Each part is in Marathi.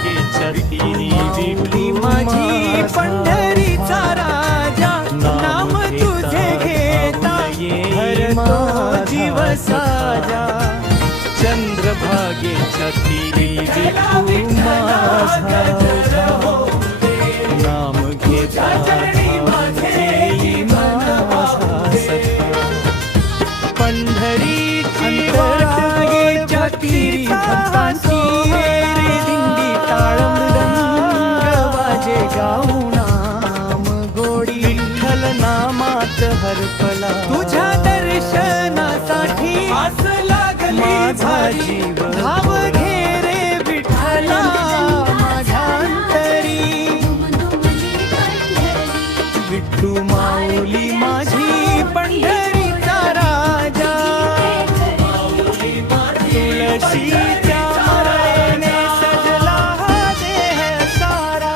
चंद्रभागेच्या तीरी विठू माझी पंढरीचा राजा, नाम तुझे घेता हरतो जीव साजा. चंद्रभागेच्या तीरी विठू माझा नाम घेता पंढरीची वाटेच्या तीरी भक्तांची रे दिंडी, टाळ मृदंग वाजे गाऊ नाम गोडी. विठ्ठल नामात हरपला तुझ्या दर्शनासाठी आस लागली माझा जीव धाव घे रे विठ्ठला माझ्या अंतरी. विठू माऊली माझी पंढरीचा राजा, तुळशीच्या माळेने सजला हा देह सारा.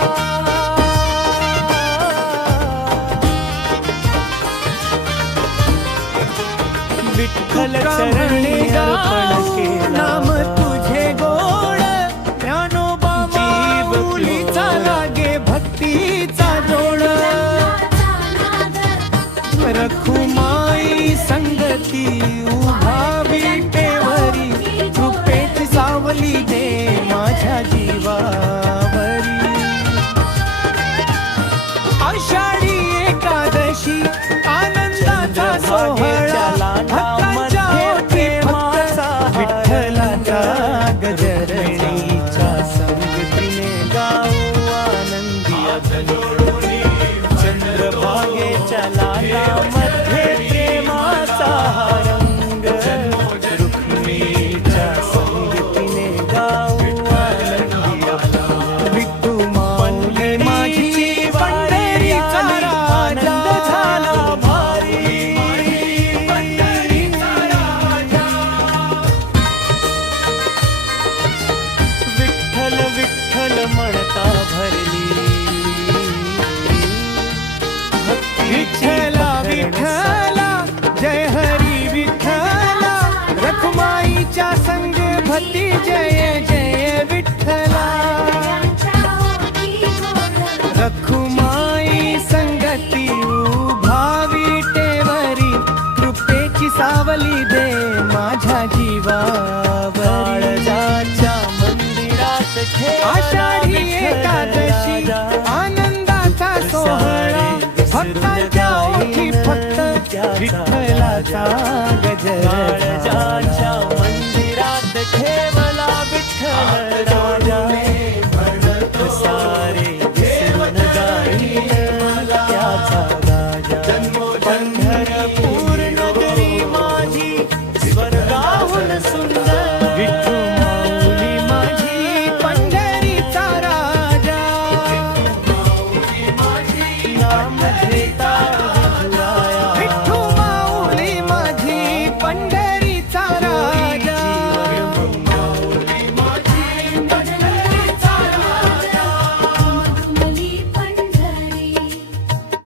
विठ्ठल चरणी अर्पण केला नाम तुझे गोड, ज्ञानोबा माऊलीचा लागे भक्तीचा जोड. रखुमाई संगती उभा विटेवरी, कृपेची सावली दे माझ्या जीवावरी. आषाढी एकादशी आनंदाचा सोहळा, भक्तांच्या ओठी फक्त विठ्ठलाच्या गजरणीच्या संगतीने गाऊ आनंदी अगलोळी. चंद्रभागेच्या लाटामध्ये प्रेमाचा हा रंग, रुक्मिणीच्या संगतीने गाऊ आनंदी अभंग. विठू माऊली माझी पंढरीचा राजा, झाला भारी विठ्ठल विठ्ठल म्हणता भरली विठ्ठला विठ्ठला जय हरी विठ्ठला. रखुमाईच्या संग भक्ती जय जय विठ्ठला. रखुमाई संगती उभा विटेवरी, कृपेची सावली दे माझ्या जीवावरी. काळजाच्या मंदिरात ठेवला आषाढी एकादशी विठ्ठल आनंदाचा सोहळा, भक्तांच्या ओठी फक्त विठ्ठलाचा गजर. काळजाच्या मंदिरात ठेवला विठ्ठल राजा.